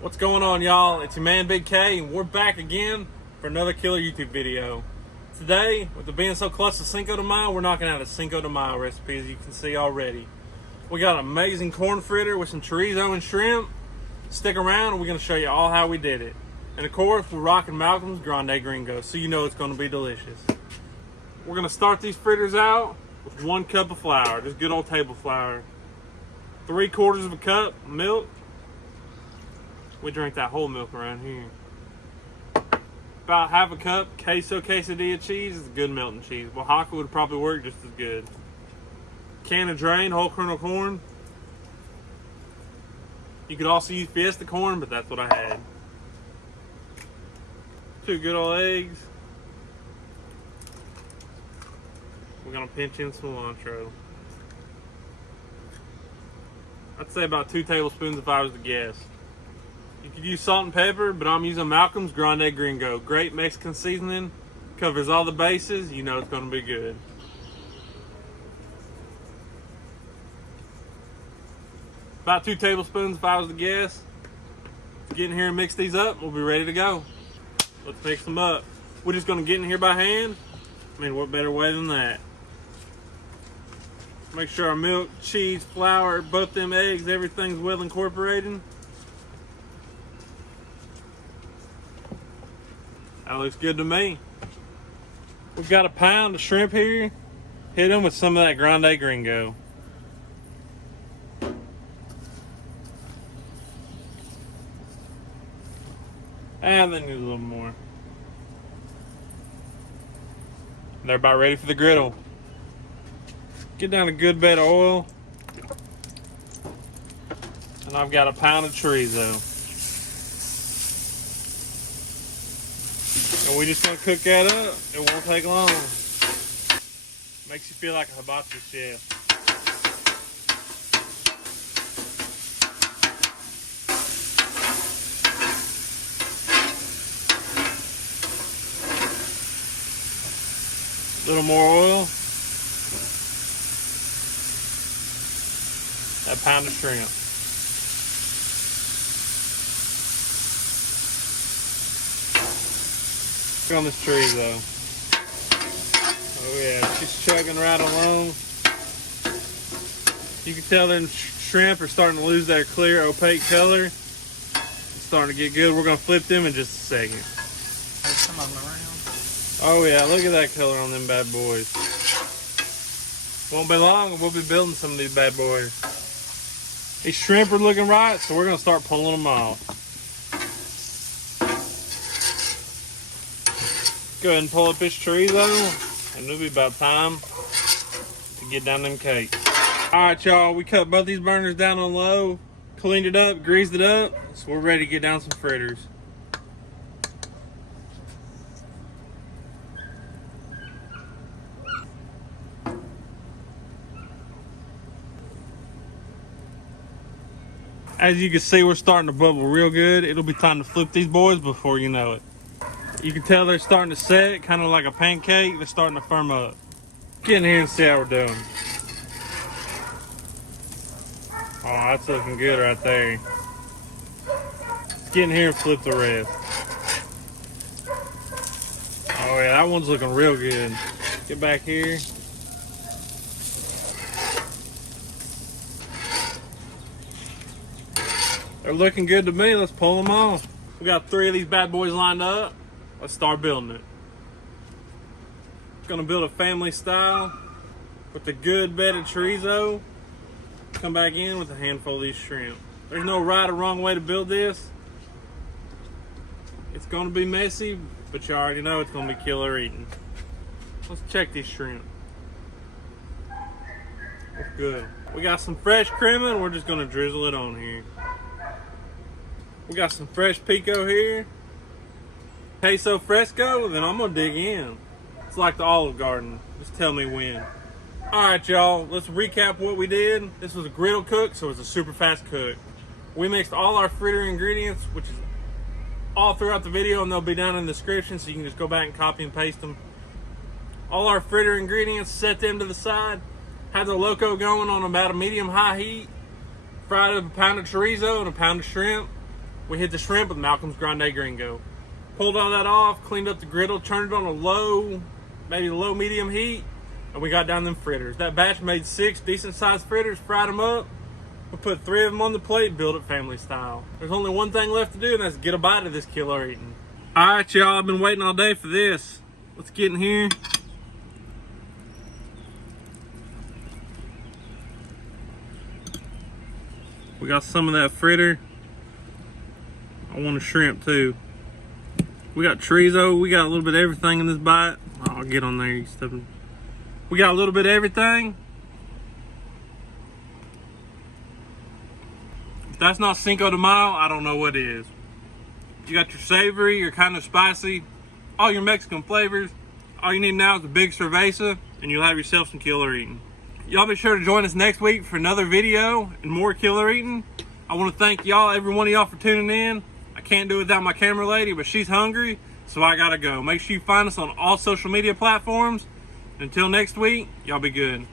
What's going on, y'all? It's your man Big K, and we're back again for another killer YouTube video. Today, with it being so close to Cinco de Mayo, we're knocking out a Cinco de Mayo recipe, as you can see already. We got an amazing corn fritter with some chorizo and shrimp. Stick around, and we're going to show you all how we did it. And of course, we're rocking Malcom's grande gringo, so you know it's going to be delicious. We're going to start these fritters out with 1 cup of flour, just good old table flour. 3/4 of a cup of milk. We drink that whole milk around here. About 1/2 cup queso quesadilla cheese. Is good melting cheese. Oaxaca would probably work just as good. Can of drained whole kernel corn. You could also use fiesta corn, but that's what I had. 2 good old eggs. We're gonna pinch in cilantro. I'd say about 2 tablespoons if I was to guess. You could use salt and pepper, but I'm using Malcom's grande gringo. Great Mexican seasoning, covers all the bases. You know it's going to be good. About 2 tablespoons if I was to guess. Get in here and mix these up. We'll be ready to go. Let's mix them up. We're just going to get in here by hand. I mean, what better way than that? Make sure our milk, cheese, flour, both them eggs, everything's well incorporated. That looks good to me. We've got a pound of shrimp here. Hit them with some of that grande gringo. And then need a little more. They're about ready for the griddle. Get down a good bed of oil. And I've got a pound of chorizo. And we just gonna cook that up. It won't take long. Makes you feel like a hibachi chef. A little more oil. That pound of shrimp. On this chorizo. Oh yeah, she's chugging right along. You can tell them shrimp are starting to lose their clear opaque color. It's starting to get good. We're gonna flip them in just a second. There's some of them around. Oh yeah, look at that color on them bad boys. Won't be long and we'll be building some of these bad boys. These shrimp are looking right, so we're gonna start pulling them off. Go ahead and pull up this chorizo, and it'll be about time to get down them cakes. Alright y'all, we cut both these burners down on low, cleaned it up, greased it up, so we're ready to get down some fritters. As you can see, we're starting to bubble real good. It'll be time to flip these boys before you know it. You can tell they're starting to set, kind of like a pancake. They're starting to firm up. Get in here and see how we're doing. Oh, that's looking good right there. Get in here and flip the rest. Oh yeah, that one's looking real good. Get back here. They're looking good to me. Let's pull them off. We got 3 of these bad boys lined up. Let's start building it. Gonna build a family style with a good bed of chorizo. Come back in with a handful of these shrimp. There's no right or wrong way to build this. It's gonna be messy, but you already know it's gonna be killer eating. Let's check these shrimp. That's good. We got some fresh creama and we're just gonna drizzle it on here. We got some fresh pico here. Queso fresco, then I'm gonna dig in. It's like the Olive Garden. Just tell me when. Alright y'all, let's recap what we did. This was a griddle cook, so it's a super fast cook. We mixed all our fritter ingredients, which is all throughout the video, and they'll be down in the description, so you can just go back and copy and paste them. All our fritter ingredients, set them to the side. Had the loco going on about a medium-high heat. Fried up a pound of chorizo and a pound of shrimp. we hit the shrimp with Malcom's Grande Gringo. Pulled all that off, cleaned up the griddle, turned it on a low, maybe low medium heat, and we got down them fritters. That batch made 6 decent sized fritters, fried them up. We put 3 of them on the plate, built it family style. There's only one thing left to do, and that's get a bite of this killer eating. All right, y'all, I've been waiting all day for this. Let's get in here. We got some of that fritter. I want a shrimp too. We got chorizo. We got a little bit of everything in this bite. I'll get on there, you stepping. We got a little bit of everything. If that's not Cinco de Mayo, I don't know what is. You got your savory, your kind of spicy, all your Mexican flavors. All you need now is a big cerveza, and you'll have yourself some killer eating. Y'all be sure to join us next week for another video and more killer eating. I want to thank y'all, every one of y'all, for tuning in. I can't do it without my camera lady, but she's hungry, so I gotta go. Make sure you find us on all social media platforms. Until next week, y'all be good.